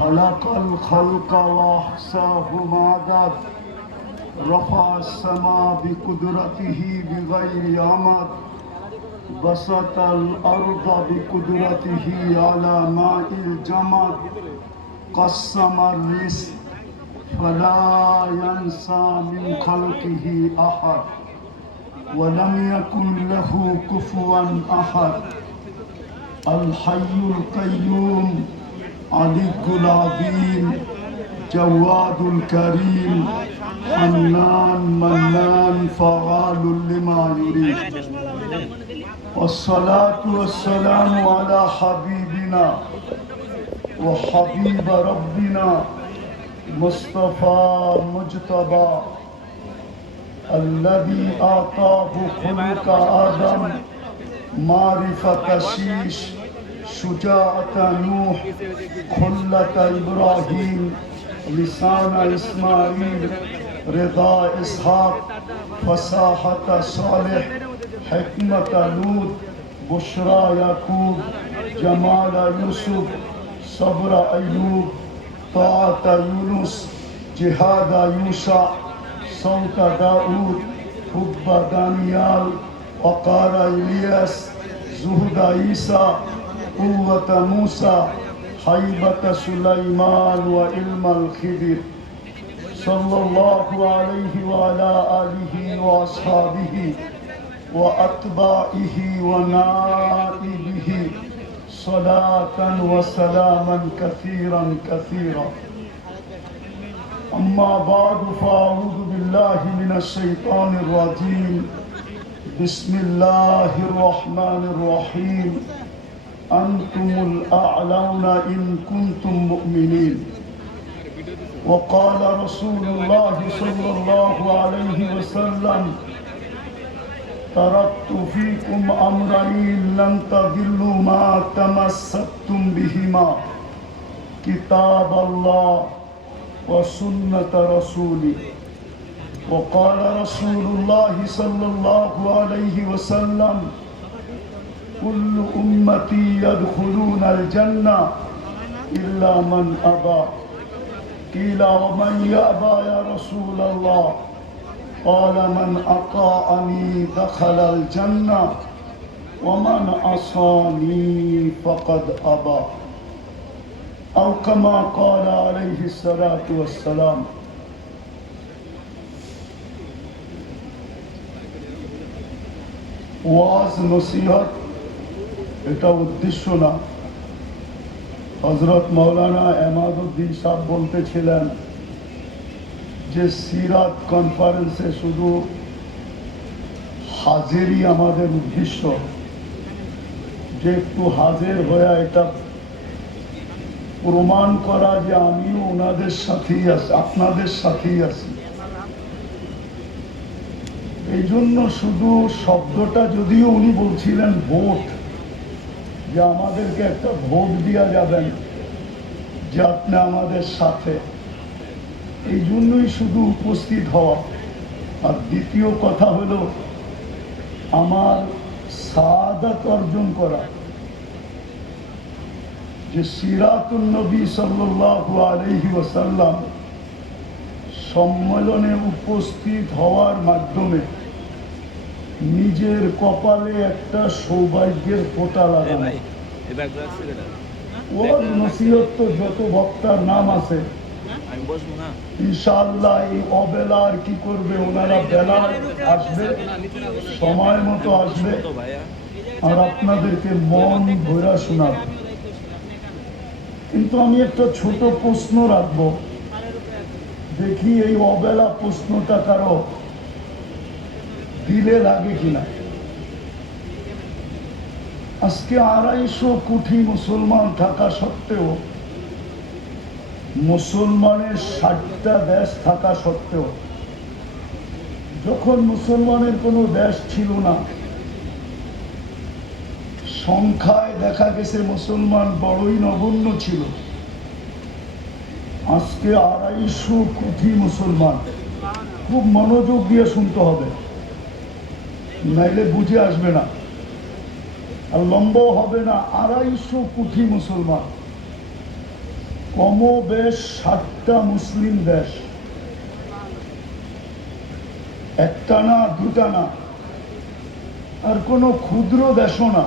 خلق الخلق وأحصاهم عدد رفع السماء بقدرته بغير عمد بسط الأرض بقدرته على ماء الجمد قسم الرزق فلا ينسى من خلقه أحد ولم يكن له كفوا أحد الحي القيوم علي العظيم جواد الكريم حنان منان فعال لما يريد والصلاة والسلام على حبيبنا وحبيب ربنا مصطفى مجتبى الذي أعطاه خلق آدم معرفة شيش شجاعة نوح خلة إبراهيم لسان إسماعيل رضا إسحاق فصاحة صالح حكمة لوط بشرى يعقوب جمال يوسف صبر أيوب طاعة يونس جهاد يوشع صوت داود حب دانيال وقار إلياس زهد عيسى قوة موسى حيبة سليمان وعلم الخضر صلى الله عليه وعلى آله وأصحابه وأتباعه ونائبه صلاة وسلاما كثيرا كثيرا أما بعد فأعوذ بالله من الشيطان الرجيم بسم الله الرحمن الرحيم أنتم الأعلون إن كنتم مؤمنين وقال رسول الله صلى الله عليه وسلم تركت فيكم أمرين لن تضلوا ما تمسكتم بهما كتاب الله وسنة رسوله وقال رسول الله صلى الله عليه وسلم كل أمتي يدخلون الجنة إلا من أبى قيل ومن يأبى يا رسول الله قال من أطاعني دخل الجنة ومن عصاني فقد أبى أو كما قال عليه الصلاة والسلام ওয়াজ নসিহত এটা উদ্দেশ্য না। হযরত মাওলানা এমাদউদ্দিন সাহেব বলতেছিলেন যে সিরাত কনফারেন্সে শুধু হাজিরই আমাদের উদ্দেশ্য, যে একটু হাজির হয়ে এটা প্রমাণ করা যে আমিও ওনাদের সাথেই আছি, আপনাদের সাথেই আছি। এই জন্য শুধু শব্দটা, যদিও উনি বলছিলেন ভোট, যে আমাদেরকে একটা ভোট দেওয়া যাবেন যে আপনি আমাদের সাথে, এই জন্যই শুধু উপস্থিত হওয়া। আর দ্বিতীয় কথা হলো আমার সাআদাত অর্জন করা, যে সিরাতুন নবী সাল্লাল্লাহু আলাইহি ওয়াসাল্লাম সম্মেলনে উপস্থিত হওয়ার মাধ্যমে নিজের কপালে একটা সৌভাগ্যের ফোঁটা লাগানো। ওর নসিহত তো যত বক্তার নাম আছে, ইনশাআল্লাহ এই অবেলার কি করবে, ওনারা বেলায় আসবে, সময় মতো আসবে আর আপনাদেরকে মন ভরা শোনাবে। কিন্তু আমি একটা ছোট প্রশ্ন রাখবো, দেখি এই অবেলা প্রশ্নটা কারো দিলে লাগে কিনা। আজকে 250 কোটি মুসলমান থাকা সত্ত্বেও, মুসলমানের 60টা দেশ থাকা সত্ত্বেও, যখন মুসলমানের কোনো দেশ ছিল না, সংখ্যায় দেখা গেছে মুসলমান বড়ই নগণ্য ছিল। আজকে 250 কোটি মুসলমান। খুব মনোযোগ দিয়ে শুনতে হবে, নাইলে বুঝে আসবে না আর লম্ব হবে না। 250 কোটি মুসলমান, কমবেশ 60টা মুসলিম দেশ, একটা না দুটা না, আর কোনো ক্ষুদ্র দেশও না,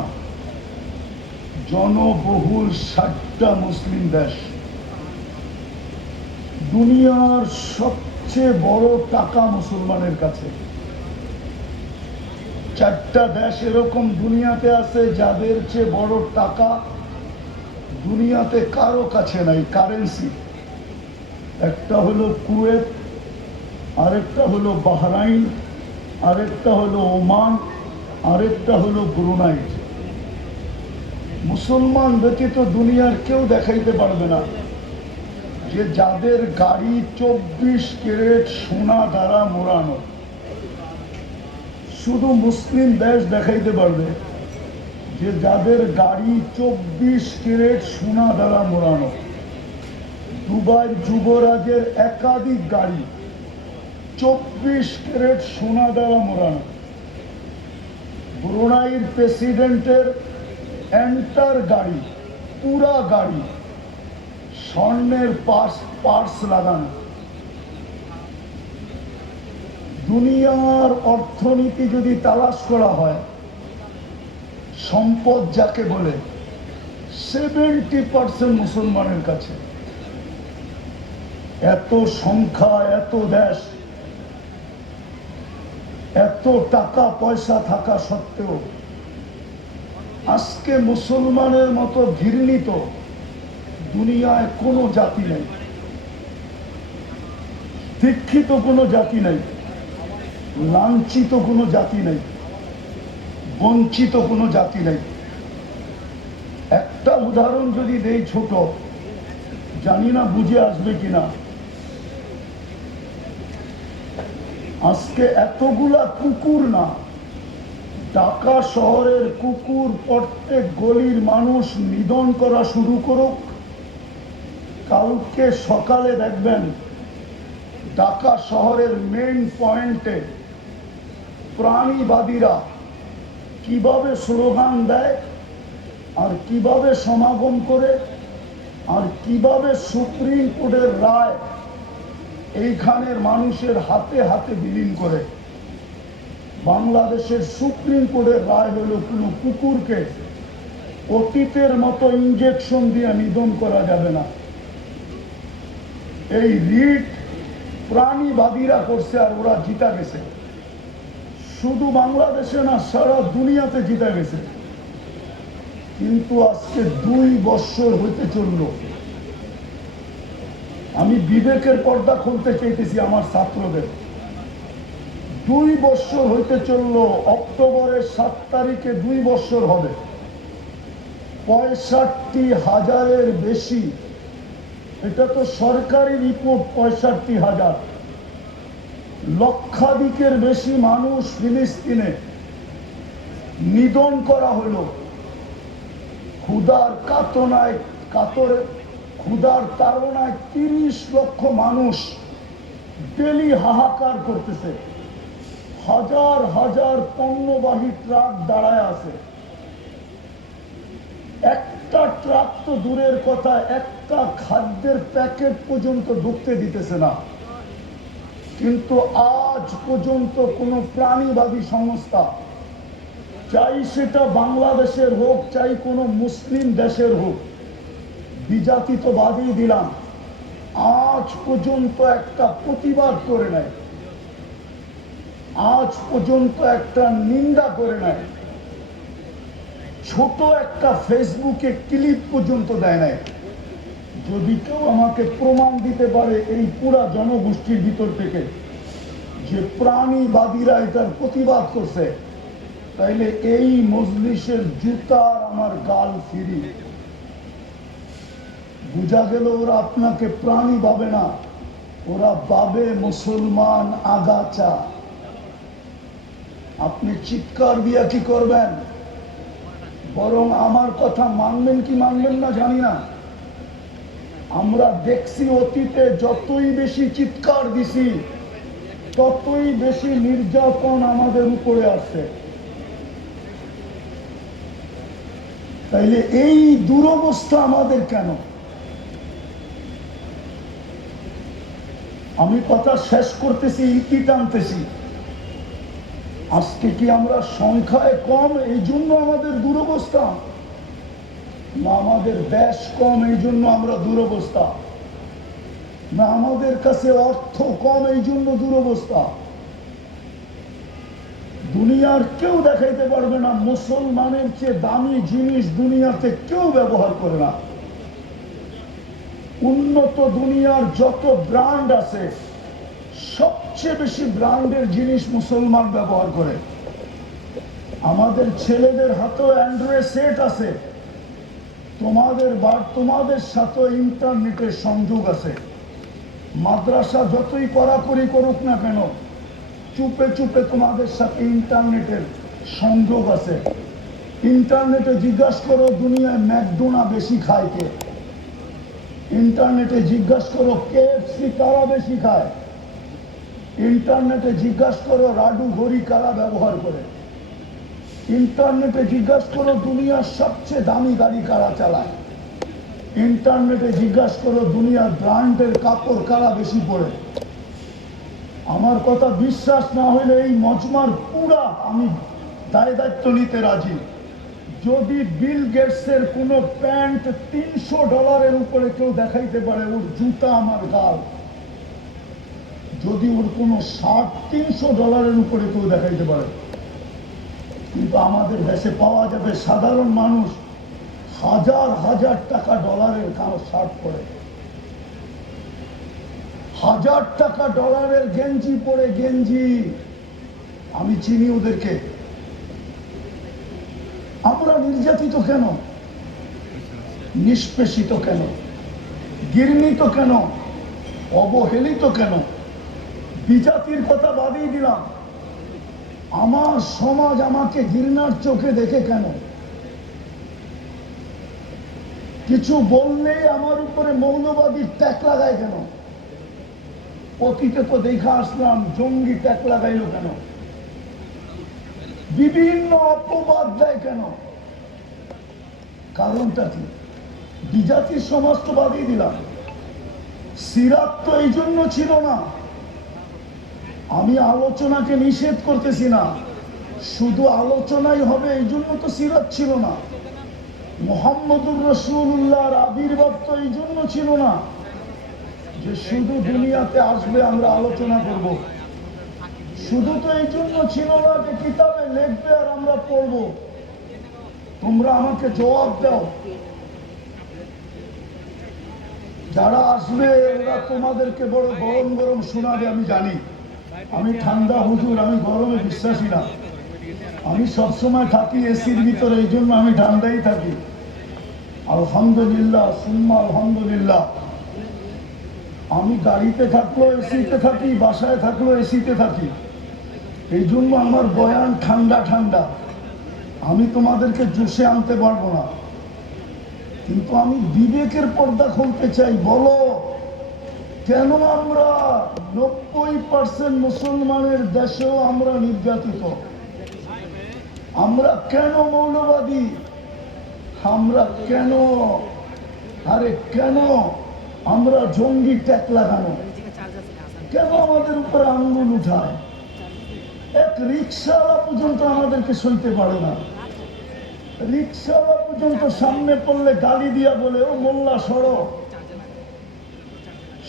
জনবহুল 60টা মুসলিম দেশ। দুনিয়ার সবচেয়ে বড় টাকা মুসলমানের কাছে। 4টা দেশ এরকম দুনিয়াতে আছে যাদের চেয়ে বড় টাকা দুনিয়াতে কারো কাছে নাই, কারেন্সি। একটা হলো কুয়েত, আরেকটা হলো বাহরাইন, আরেকটা হলো ওমান, আরেকটা হলো ব্রুনাই। মুসলমান ব্যতীত দুনিয়ার কেউ দেখাইতে পারবে না যে যাদের গাড়ি 24 ক্যারেট সোনা দ্বারা মোড়ানো। শুধু মুসলিম দেশ দেখাইতে পারবে যে যাদের গাড়ি 24 ক্যারেট সোনা দ্বারা মোড়ানো। দুবাই যুবরাজের একাধিক গাড়ি 24 ক্যারেট সোনা দ্বারা মোড়ানো। ব্রুনাইয়ের প্রেসিডেন্টের এন্টার গাড়ি, পুরা গাড়ি স্বর্ণের পার্স লাগানো। দুনিয়ার অর্থনীতি যদি তালাশ করা হয়, সম্পদ যাকে বলে 70% মুসলমানের কাছে। এত সংখ্যা, এত দেশ, এত টাকা পয়সা থাকা সত্ত্বেও আজকে মুসলমানের মতো ঘৃণিত দুনিয়ায় কোনো জাতি নেই, দীক্ষিত কোনো জাতি নেই, লাঞ্ছিত কোনো জাতি নেই, বঞ্চিত কোনো জাতি নেই। একটা উদাহরণ যদি দেই ছোট, জানি না বুঝে আসবে কিনা। আজকে এতগুলা কুকুর না, ঢাকা শহরের কুকুর প্রত্যেক গলির মানুষ নিধন করা শুরু করুক, কালকে সকালে দেখবেন ঢাকা শহরের মেইন পয়েন্টে প্রাণীবাদীরা কিভাবে স্লোগান দেয়, আর কিভাবে সমাগম করে, আর কিভাবে সুপ্রিম কোর্টের রায় এইখানের মানুষের হাতে হাতে বিলীন করে। বাংলাদেশের সুপ্রিম কোর্টের রায় হলো কোনো কুকুরকে অতীতের মতো ইঞ্জেকশন দিয়ে নিধন করা যাবে না। এই রিট প্রাণীবাদীরা করছে, আর ওরা জিতা গেছে। শুধু বাংলাদেশে না, সারা দুনিয়াতে জিতা গেছে। কিন্তু আজকে 2 বছর হইতে চলল, আমি বিবেকের পর্দা খুলতে চাইতেছি আমার ছাত্রদের। 2 বছর হইতে চলল, অক্টোবরের 7 তারিখে 2 বছর হবে। 65,000-এর বেশি, এটা তো সরকারি রিপোর্ট, 65,000, লক্ষাধিকের বেশি মানুষ ফিলিস্তিনে নিধন করা হলো। ক্ষুধার ক্ষুধার তাড়নায় 30 লক্ষ মানুষ ডেলি হাহাকার করতেছে। হাজার হাজার পণ্যবাহী ট্রাক দাঁড়ায় আছে। একটা ট্রাক তো দূরের কথা, একটা খাদ্যের প্যাকেট পর্যন্ত ঢুকতে দিতেছে না। কিন্তু আজ পর্যন্ত কোনো প্রাণীবাদী সংস্থা, চাই সেটা বাংলাদেশের হোক, চাই কোনো মুসলিম দেশের হোক, বিজাতি তো বাদই দিলাম, আজ পর্যন্ত একটা প্রতিবাদ করে নেয়, আজ পর্যন্ত একটা নিন্দা করে নেয়, ছোট একটা ফেসবুকে ক্লিপ পর্যন্ত দেয় নাই। যদি কেউ আমাকে প্রমাণ দিতে পারে এই পুরা জনগোষ্ঠীর ভিতর থেকে যে প্রাণীবাদীরা এটার প্রতিবাদ করছে, তাইলে এই মজলিসের জুতার আমার গাল ফিরি। বুঝা গেল ওরা আপনাকে প্রাণী ভাবে না, ওরা ভাবে মুসলমান আগাছা। আপনি চিৎকার দিয়া কি করবেন? বরং আমার কথা মানবেন কি মানবেন না জানি না। আমরা দেখছি অতীতে যতই বেশি চিৎকার দিছি, ততই বেশি নির্যাতন আমাদের উপরে আসছে। তাইলে এই দুরবস্থা আমাদের কেন? আমি কথা শেষ করতেছি, ইতি টানতেছি। আজকে কি আমরা সংখ্যায় কম এই জন্য আমাদের দুরবস্থা, না আমাদের দেশ কম এই জন্য আমরা দুরবস্থা, না আমাদের কাছে অর্থ কম এই জন্য দুরবস্থা? দুনিয়ার কেউ দেখাইতে পারবে না মুসলমানের চেয়ে দামি জিনিস দুনিয়াতে কেউ ব্যবহার করে না। উন্নত দুনিয়ার যত ব্র্যান্ড আছে সবচেয়ে বেশি ব্র্যান্ডের জিনিস মুসলমান ব্যবহার করে। আমাদের ছেলেদের হাতেও অ্যান্ড্রয়েড সেট আছে, তোমাদের সাথে ইন্টারনেটের সংযোগ আছে। মাদ্রাসা যতই কড়াকড়ি করুক না কেন, চুপে চুপে তোমাদের সাথে ইন্টারনেটের সংযোগ আছে। ইন্টারনেটে জিজ্ঞাসা করো দুনিয়ায় ম্যাকডোনা বেশি খায় কে? ইন্টারনেটে জিজ্ঞাসা করো কেএফসি কারা বেশি খায়? ইন্টারনেটে জিজ্ঞাসা করো রাডু ঘড়ি কারা ব্যবহার করে? ইন্টারনেটে জিজ্ঞাসা করো দুনিয়ার সবচেয়ে দামি গাড়ি কারা চালায়? ইন্টারনেটে জিজ্ঞাসা করো দুনিয়ার ব্র্যান্ডের কাপড় কারা বেশি পরে? আমার কথা বিশ্বাস না হইলে এই মজমার পুরা আমি দায় দায়িত্ব নিতে রাজি। যদি বিল গেটসের কোনো প্যান্ট $300 উপরে কেউ দেখাইতে পারে, ওর জুতা আমার গাল। যদি ওর কোনো শার্ট $300 উপরে কেউ দেখাইতে পারে, কিন্তু আমাদের দেশে পাওয়া যাবে সাধারণ মানুষ হাজার হাজার টাকা ডলারের কারো শার্ট পরে, হাজার টাকা ডলারের গেঞ্জি পরে গেঞ্জি। আমি চিনি ওদেরকে। আমরা নির্যাতিত কেন, নিষ্পেষিত কেন, ঘৃণিত কেন, অবহেলিত কেন? বিজাতির কথা বাদই দিলাম, আমার সমাজ আমাকে ঘৃণার চোখে দেখে কেন? কিছু বললেই আমার উপরে মৌলবাদী ট্যাগ লাগায় কেন? অতীতে তো দেখা আসলাম জঙ্গি ট্যাগ লাগাইলো কেন? বিভিন্ন অপবাদ দেয় কেন? কারণটা কি? বিজাতির সমাজ তো বাদই দিলাম, সিরাত তো এই জন্য ছিল না। আমি আলোচনাকে নিষেধ করতেছি না, শুধু আলোচনাই হবে এই জন্য তো সিরাত ছিল না। মুহাম্মদুর রাসূলুল্লাহর আবির্ভাব তো এই জন্য ছিল না যে শুধু দুনিয়াতে আসবে আমরা আলোচনা করব। শুধু তো এই জন্য ছিল না যে কিতাবে লিখবে আর আমরা পড়ব। তোমরা আমাকে জবাব দাও, যারা আসবে ওরা তোমাদেরকে বড় গরম গরম শোনাবে আমি জানি। আমি ঠান্ডা হুজুর, আমি গরমে বিশ্বাসী না। আমি সবসময় থাকি এসির ভিতরে, এই জন্য আমি ঠান্ডাই থাকি। আলহামদুলিল্লাহ সুম্মা আলহামদুলিল্লাহ। আমি গাড়িতে থাকলেও এসিতে থাকি, বাসায় থাকলেও এসিতে থাকি, এই জন্য আমার বয়ান ঠান্ডা ঠান্ডা। আমি তোমাদেরকে জোশে আনতে পারবো না, কিন্তু আমি বিবেকের পর্দা খুলতে চাই। বলো কেন আমরা 90% মুসলমানের দেশেও আমরা নির্যাতিত? আমরা কেন মৌলবাদী? আমরা কেন, আরে কেন আমরা জঙ্গি ট্যাগ লাগানো? কেন আমাদের উপরে আঙ্গুল উঠায়? এক রিক্সাওয়ালা পর্যন্ত আমাদেরকে সইতে পারে না। রিক্সাওয়ালা পর্যন্ত সামনে পড়লে গালি দিয়া বলে ও মোল্লা সরো।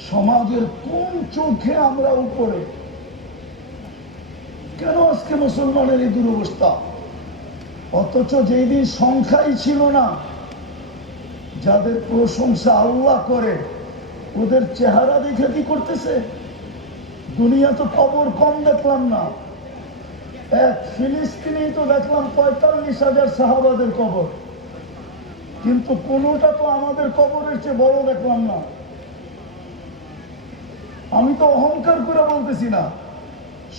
সমাজের কোন চোখে আমরা উপরে? কেন আজকে মুসলমানের এই দুরবস্থা? অথচ যেই দিন সংখ্যাই ছিল না, যাদের প্রশংসা আল্লাহ করে, ওদের চেহারা দেখে কি করতেছে? দুনিয়া তো কবর কম দেখলাম না। এক ফিলিস্তিনি তো দেখলাম 45,000 সাহাবাদের কবর, কিন্তু কোনোটা তো আমাদের কবরের চেয়ে বড় দেখলাম না। আমি তো অহংকার করে বলতেছি না,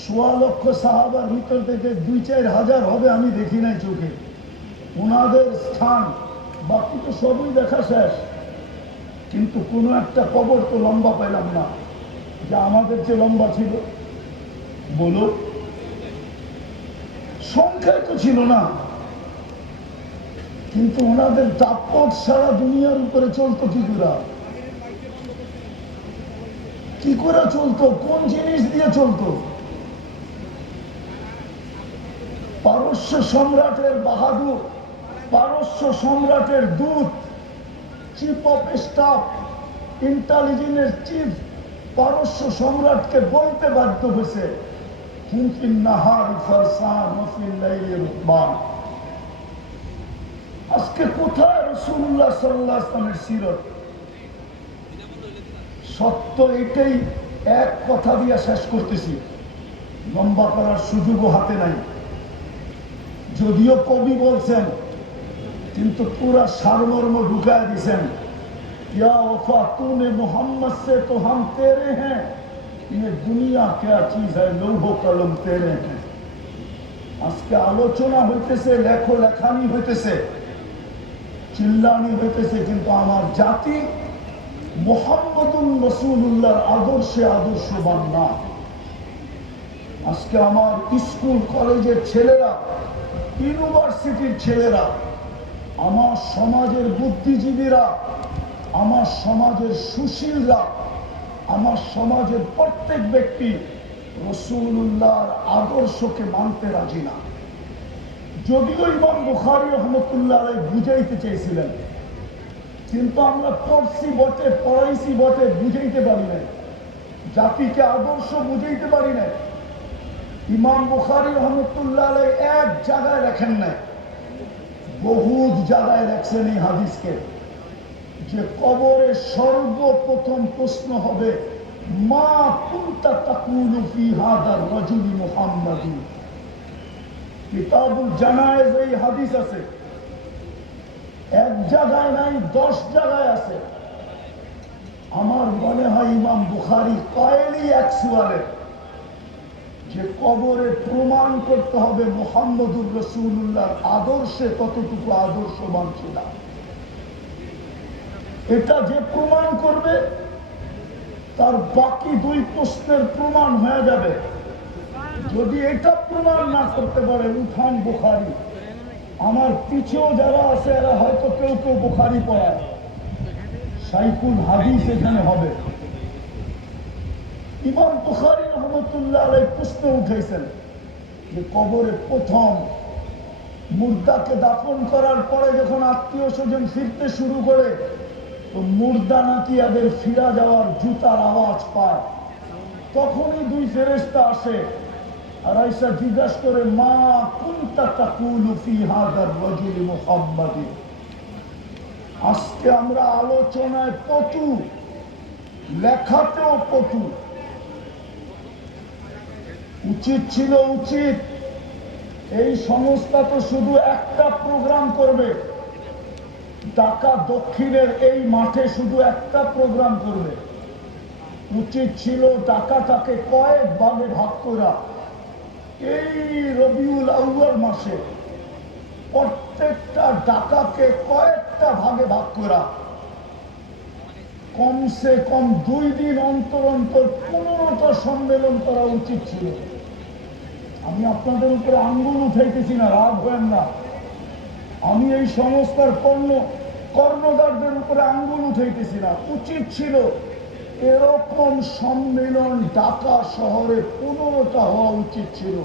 1.25 লক্ষ সাহাবার ভিতর থেকে 2-4 হাজার হবে আমি দেখি নাই চোখে। ওনাদের স্থান বাকি তো সবই দেখা শেষ, কিন্তু কোনো একটা কবর তো লম্বা পেলাম না যা আমাদের চেয়ে লম্বা ছিল। বলো, সংখ্যায় তো ছিল না, কিন্তু ওনাদের দাপট সারা দুনিয়ার উপরে চলতো কি করে? কি করে চলতো, কোন জিনিস দিয়ে চলতো? পারস্য সম্রাটের বাহাদুর, পারস্য সম্রাটের দূত, চিফ অফ স্টাফ, ইন্টেলিজেন্সের চিফ পারস্য সম্রাটকে বলতে বাধ্য হয়েছে, আজকে কোথায় রাসূলুল্লাহ সাল্লাল্লাহু আলাইহি ওয়াসাল্লামের সিরত? সত্য এটাই, এক কথা দিয়ে শেষ করতেছি, লম্বা করার সুযোগও হাতে নাই। যদিও কবি বলছেন, কিন্তু পুরা সারমর্ম ঢুকায় দিছেন, क्या वफा तूने मोहम्मद से तो हम तेरे हैं, ये दुनिया क्या चीज है, लौह कलम तेरे हैं। আজকে আলোচনা হইতেছে, লেখো লেখানি হইতেছে, চিল্লানি হইতেছে, কিন্তু আমার জাতি মুহাম্মদুর রাসূলুল্লাহর আদর্শে আদর্শবান না। আজকে আমার স্কুল কলেজের ছেলেরা, ইউনিভার্সিটির ছেলেরা, আমার সমাজের বুদ্ধিজীবীরা, আমার সমাজের সুশীলরা, আমার সমাজের প্রত্যেক ব্যক্তি রাসূলুল্লাহর আদর্শকে মানতে রাজি না। যদিও ইমাম বুখারী রাহমাতুল্লাহ আলাইহি বুঝাইতে চেয়েছিলেন, কিন্তু আমরা পড়ছি বটে, পড়াইছি বটে, বুঝাইতে পারি না, জাতিকে আদর্শ বুঝাইতে পারি না। ইমাম বুখারী রাহমাতুল্লাহ আলাইহি এক জায়গায় লেখেন নাই, বহুত জায়গায় লেখছেন এই হাদিসকে, যে কবরে সর্বপ্রথম প্রশ্ন হবে, মা কুনতা তাকুলু ফি হাদার রাজুলি মুহাম্মাদি। কিতাবুল জানায়েজ এই হাদিস আছে, এক জায়গায় নাই, 10 জায়গায় আছে। আমার মনে হয় ইমাম বুখারী কয়েলি অ্যাকচুয়ালে, যে কবরে প্রমাণ করতে হবে মুহাম্মদুর রাসূলুল্লাহর আদর্শে কতটুকু আদর্শবান ছিল। এটা যে প্রমাণ করবে, তার বাকি 2 প্রশ্নের প্রমাণ হয়ে যাবে। যদি এটা প্রমাণ না করতে পারে, উঠান বুখারী। আমার পিছেও যারা আছে এরা হয়তো কেউ কেউ বুখারী পড়ায়, শাইখুল হাদিস এখানে হবে। ইমাম বুখারী রাহমাতুল্লাহ আলাইহি প্রশ্ন উঠাইছেন যে কবরে প্রথম মুর্দাকে দাফন করার পরে যখন আত্মীয় স্বজন ফিরতে শুরু করে, তো মুর্দা নাকি এদের ফিরা যাওয়ার জুতার আওয়াজ পায়। তখনই 2 ফেরেশতা আসে আর আয়েশা জিজ্ঞাসা করে, মা কুনতা তাকুলু ফি হাদার রাজুলি মুহাম্মাদি। আজকে আমরা আলোচনায় পটু, লেখাতেও পটু। উচিত ছিল, উচিত এই সংস্থা তো শুধু একটা প্রোগ্রাম করবে, ঢাকা দক্ষিণের এই মাঠে শুধু একটা প্রোগ্রাম করবে। উচিত ছিল ঢাকাটাকে কয়েক ভাগে ভাগ করা। এই রবিউল আউয়াল মাসে প্রত্যেকটা ঢাকাকে কয়েকটা ভাগে ভাগ করা, কমসে কম 2 দিন অন্তর অন্তর 15টা সম্মেলন করা উচিত ছিল। আমি আপনাদের উপরে আঙ্গুল উঠাইতেছি না, রাগ হবেন না। আমি এই সংস্থার কর্ণধারদের উপরে আঙ্গুল উঠাইতেছি না। উচিত ছিল এরকম সম্মেলন ঢাকা শহরে 15টা হওয়া উচিত ছিল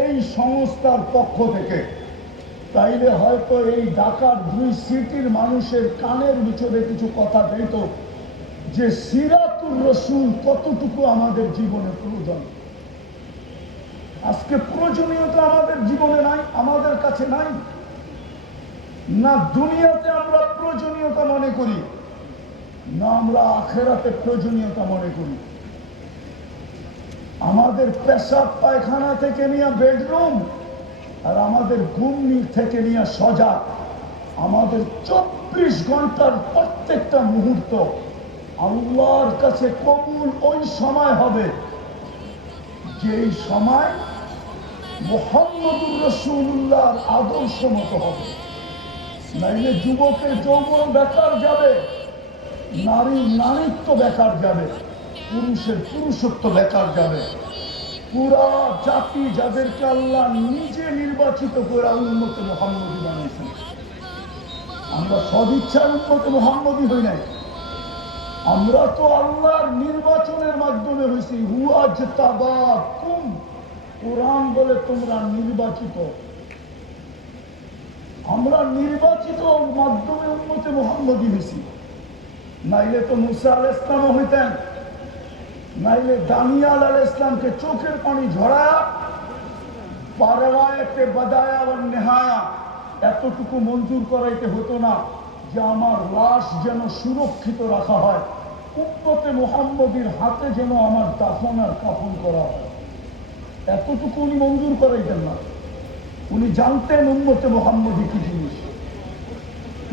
এই সংস্থার পক্ষ থেকে। তাইলে হয়তো এই ঢাকার 2 সিটির মানুষের কানের ভিতরে কিছু কথা দিত যে সিরাতুর রাসূল কতটুকু আমাদের জীবনে প্রয়োজন। আজকে প্রয়োজনীয়তা আমাদের জীবনে নাই, আমাদের কাছে নাই না। দুনিয়াতে আমরা প্রয়োজনীয়তা মনে করি না, আমরা আখেরাতে প্রয়োজনীয়তা মনে করি। আমাদের পেশাব পায়খানা থেকে নিয়ে বেডরুম, আর আমাদের ঘুম থেকে নিয়ে সজাগ, আমাদের 24 ঘন্টার প্রত্যেকটা মুহূর্ত আল্লাহর কাছে কবুল ওই সময় হবে যেই সময় মুহাম্মদুর রাসূলুল্লাহর আদর্শ মতো হবে। নাইলে যুবকের যৌবন বেকার যাবে, নারীর নারীত্ব বেকার যাবে, পুরুষের পুরুষত্ব বেকার যাবে। পুরা জাতি যাদেরকে আল্লাহ নিজে নির্বাচিত করে উম্মতে মুহাম্মদী বানিয়েছেন, আমরা সদিচ্ছার উম্মতে মুহাম্মদী হই নাই। আমরা তো আল্লাহর নির্বাচনের মাধ্যমে হয়েছি। হুয়াজ তাবাকুম, কোরআন বলে তোমরা নির্বাচিত। আমরা নির্বাচিত মাধ্যমে উম্মতে মুহাম্মদী হয়েছি। নাইলে তো মুসা আলাইহিস সালাম হইতেন, নাইলে দানিয়াল আলাইহিস সালামকে চোখের পানি ঝরায়া পারওয়ায়েতে বাদায়া ওয়ান নেহায়া এতটুকু মঞ্জুর করাইতে হতো না যে আমার লাশ যেন সুরক্ষিত রাখা হয়, উম্মতে মুহাম্মদীর হাতে যেন আমার দাফন আর কাফন করা হয়। এতটুকু উনি মঞ্জুর করাইতেন না। উনি জানতেন উম্মতে মুহাম্মদী কি জিনিস।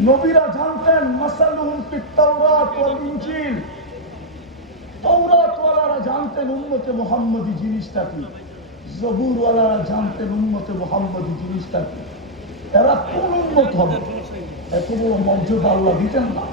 নবীরা জানতেন মাসালুহুম ফিত তাওরাত ওয়াল ইনজিল, তাওরাত ওয়ালারা জানতেন উম্মতে মুহাম্মদী জিনিসটা কি, জবুর ওয়ালারা জানতেন উম্মতে মুহাম্মদী জিনিসটা কি। এরা কোন উম্মত হবে? এত বড় মর্যাদা আল্লাহ দিতেন না।